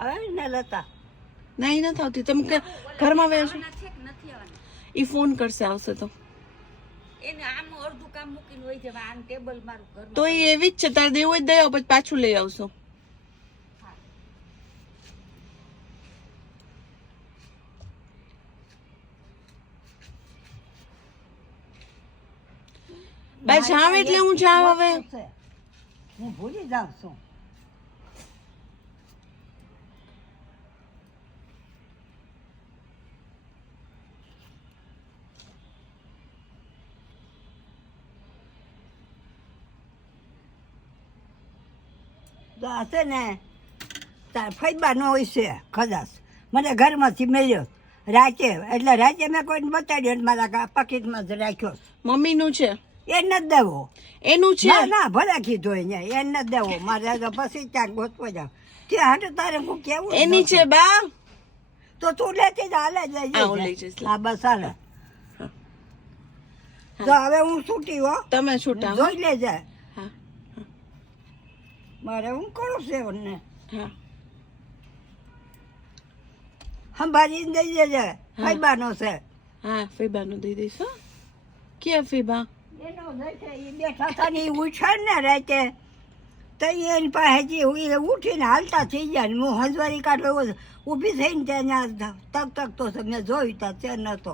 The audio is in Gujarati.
આવે ને લતા? નહીં નથી આવતી. તમે કે- ઘરમાં આવવાના. એ ફોન કરશે આવશે તો. એને આમ અડધું કામ મૂકીને હોય છે આમ ટેબલ મારું તો એ એવી જ છે. તારે દેવું હોય તો દઈ આવો પછી પાછું લઈ આવશો. બા જાવ એટલે હું જાવ હવે. છે. હું ભૂલી જાઉં છું. આ ને તાર ફૈબાનો હોય છે કદાચ મને ઘરમાંથી મળ્યો. રાતે એટલે રાતે મેં કોઈને બતાડ્યો મારા પાકીટમાં જ રાખ્યો. મમ્મીનું છે? એ ન દેવો. એનું છે? ના ભલે કીધું એને. એ ન દેવો. મારે તો પછી ક્યાંક ગોતવા જાવ. તે હાટે તારે હું કેવું એની છે બા? તો તું લેતી જ હાલે જ લઈ હા, બસ હાલે. તો હવે હું છૂટી હો. તમે છૂટા? જોઈ લેજે. મારે હું કરું છે એમને. હા. સંભાળીને દઈ દેજે. ફૈબાનો છે. હા ફૈબાનો દઈ દઈશ કે ક્યાં ફીબા એનો ઈ બેઠા હતા ને ઈ ઉછાળ ને રાતે. તો એની પાસે જે ઉઠીને હાલતા થઈ ગયા ને હું હંજવારી કાઢો ઊભી થઈને ત્યાં તક તક તો મેં જોયું ત્યાં તે નતો.